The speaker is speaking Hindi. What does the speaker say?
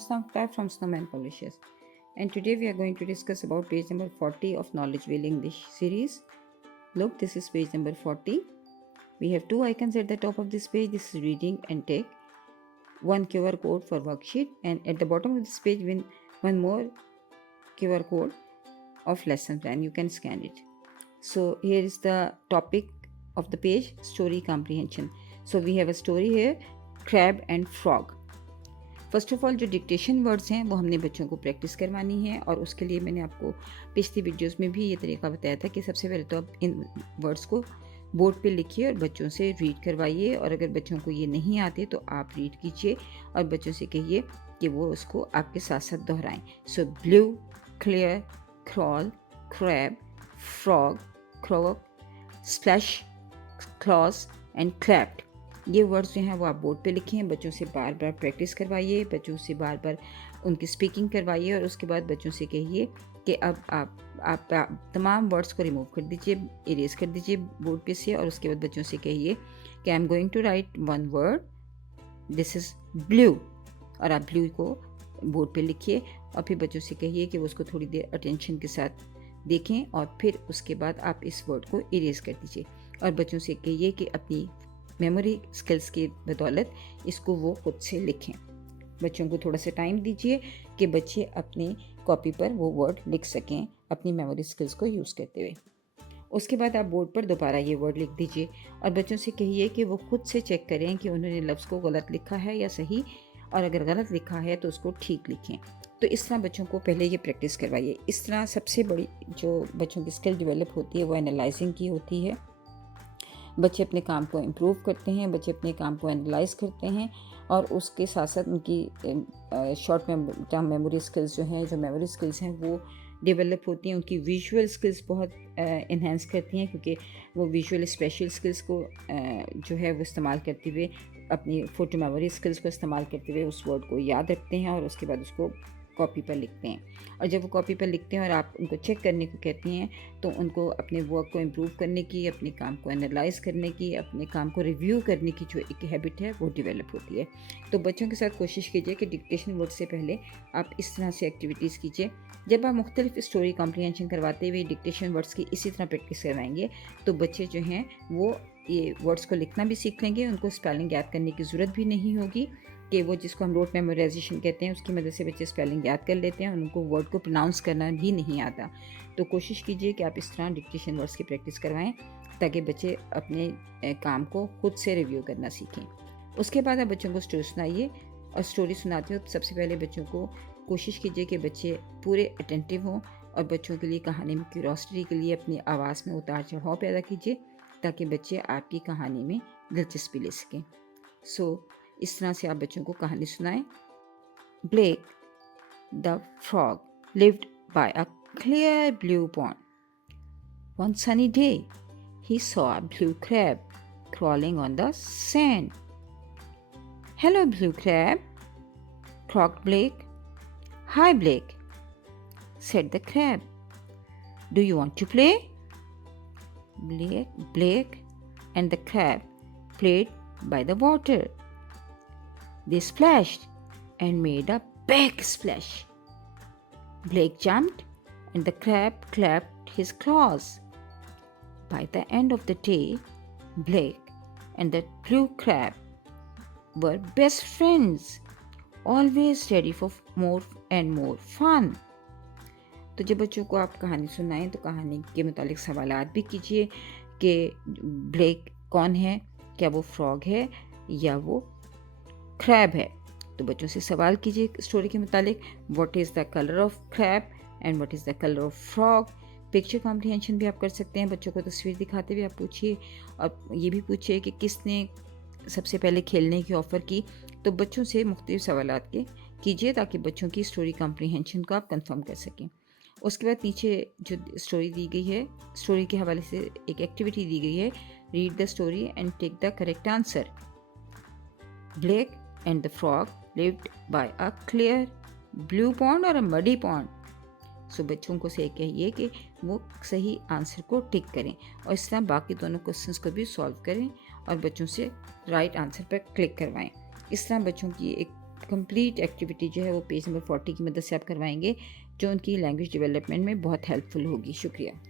Mustam Clark from Snowman Publishers, and today we are going to discuss about page number 40 of Knowledge Wheel English series. Look, this is page number 40. We have two icons at the top of this page. This is reading and take. One QR code for worksheet, and at the bottom of this page, one more QR code of lesson plan. You can scan it. So here is the topic of the page, story comprehension. So we have a story here, crab and frog. First of all जो डिक्टेशन वर्ड्स हैं वो हमने बच्चों को प्रैक्टिस करवानी है, और उसके लिए मैंने आपको पिछली वीडियोस में भी ये तरीका बताया था कि सबसे पहले तो आप इन वर्ड्स को बोर्ड पे लिखिए और बच्चों से रीड करवाइए, और अगर बच्चों को ये नहीं आते तो आप रीड कीजिए और बच्चों से कहिए कि वो उसको आपके साथ साथ दोहराएं. सो blue, clear, crawl, crab, frog, crook, splash, clause and clapped. ये वर्ड्स जो हैं वो आप बोर्ड पे लिखें. बच्चों से बार बार प्रैक्टिस करवाइए, बच्चों से बार बार उनकी स्पीकिंग करवाइए, और उसके बाद बच्चों से कहिए कि अब आप तमाम वर्ड्स को रिमूव कर दीजिए, इरेज कर दीजिए बोर्ड पे से, और उसके बाद बच्चों से कहिए कि I am going to write one word, this is blue, और आप ब्लू को बोर्ड पे लिखिए, और फिर बच्चों से कहिए कि वो उसको थोड़ी देर अटेंशन के साथ देखें, और फिर उसके बाद आप इस वर्ड को इरेज कर दीजिए, और बच्चों से कहिए कि अपनी मेमोरी स्किल्स की बदौलत इसको वो खुद से लिखें. बच्चों को थोड़ा सा टाइम दीजिए कि बच्चे अपनी कॉपी पर वो वर्ड लिख सकें अपनी मेमोरी स्किल्स को यूज़ करते हुए. उसके बाद आप बोर्ड पर दोबारा ये वर्ड लिख दीजिए, और बच्चों से कहिए कि वो खुद से चेक करें कि उन्होंने लफ्ज़ को गलत लिखा है या सही, और अगर गलत लिखा है तो उसको ठीक लिखें. तो इस तरह बच्चों को पहले ये प्रैक्टिस करवाइए. इस तरह सबसे बड़ी जो बच्चों की स्किल डेवलप होती है वो एनालाइजिंग की होती है. बच्चे अपने काम को इम्प्रूव करते हैं, बच्चे अपने काम को एनालाइज करते हैं, और उसके साथ साथ उनकी शॉर्ट टर्म मेमोरी स्किल्स जो हैं, जो मेमोरी स्किल्स हैं वो डेवलप होती हैं. उनकी विजुअल स्किल्स बहुत इन्हेंस करती हैं, क्योंकि वो विजुअल स्पेशल स्किल्स को जो है वो इस्तेमाल करते हुए, अपनी फोटो मेमोरी स्किल्स को इस्तेमाल करते हुए उस वर्ड को याद रखते हैं, और उसके बाद उसको कॉपी पर लिखते हैं. और जब वो कॉपी पर लिखते हैं और आप उनको चेक करने को कहती हैं, तो उनको अपने वर्क को इम्प्रूव करने की, अपने काम को एनालाइज करने की, अपने काम को रिव्यू करने की जो एक हैबिट है वो डेवलप होती है. तो बच्चों के साथ कोशिश कीजिए कि डिक्टेशन वर्ड से पहले आप इस तरह से एक्टिविटीज़ कीजिए. जब आप मुख्तलिफ स्टोरी कॉम्प्रीहेंशन करवाते हुए डिक्टेशन वर्ड्स की इसी तरह प्रैक्टिस करवाएंगे, तो बच्चे जो हैं वो ये वर्ड्स को लिखना भी सीख लेंगे. उनको स्पेलिंग याद करने की ज़रूरत भी नहीं होगी कि वो जिसको हम रोट मेमोराइजेशन कहते हैं उसकी मदद से बच्चे स्पेलिंग याद कर लेते हैं, उनको वर्ड को प्रोनाउंस करना भी नहीं आता. तो कोशिश कीजिए कि आप इस तरह डिक्टेशन वर्ड्स की प्रैक्टिस करवाएं, ताकि बच्चे अपने काम को खुद से रिव्यू करना सीखें. उसके बाद आप बच्चों को स्टोरी सुनाइए, और स्टोरी सुनाते हो सबसे पहले बच्चों को कोशिश कीजिए कि बच्चे पूरे अटेंटिव हों, और बच्चों के लिए कहानी में क्यूरोसिटी के लिए अपनी आवाज़ में उतार चढ़ाव पैदा कीजिए, ताकि बच्चे आपकी कहानी में दिलचस्पी ले सकें. सो इस तरह से आप बच्चों को कहानी सुनाएं. Blake the frog lived by a clear blue pond. One sunny day he saw a blue crab crawling on the sand. Hello, blue crab, croaked Blake. Hi, Blake, said the crab. Do you want to play? Blake and the crab played by the water. They splashed and made a big splash. Blake jumped and the crab clapped his claws. By the end of the day, Blake and the blue crab were best friends, always ready for more and more fun. तो जब बच्चों को आप कहानी सुनाएं तो कहानी के मुतालिक सवालात भी कीजिए कि ब्लेक कौन है, क्या वो फ्रॉग है या वो क्रैब है. तो बच्चों से सवाल कीजिए स्टोरी के मुतालिक, what is the colour of crab and what is the colour of frog. Picture comprehension भी आप कर सकते हैं. बच्चों को तस्वीर दिखाते हुए आप पूछिए, और ये भी पूछिए कि किसने सबसे पहले खेलने की ऑफ़र की. तो बच्चों से मुख्तलिफ सवालात के कीजिए, ताकि बच्चों की स्टोरी कॉम्प्रीहेंशन को आप कंफर्म कर सकें. उसके बाद नीचे जो स्टोरी दी गई है, स्टोरी के हवाले से एक एक्टिविटी दी गई है, read the story and take the correct answer. Blake and the frog lived by a clear blue pond or a muddy pond. सो बच्चों को से कहिए कि वो सही आंसर को टिक करें, और इस तरह बाकी दोनों क्वेश्चंस को भी सॉल्व करें और बच्चों से राइट आंसर पर क्लिक करवाएं. इस तरह बच्चों की एक कंप्लीट एक्टिविटी जो है वो पेज नंबर 40 की मदद से आप करवाएंगे, जो उनकी लैंग्वेज डेवलपमेंट में बहुत हेल्पफुल होगी। शुक्रिया।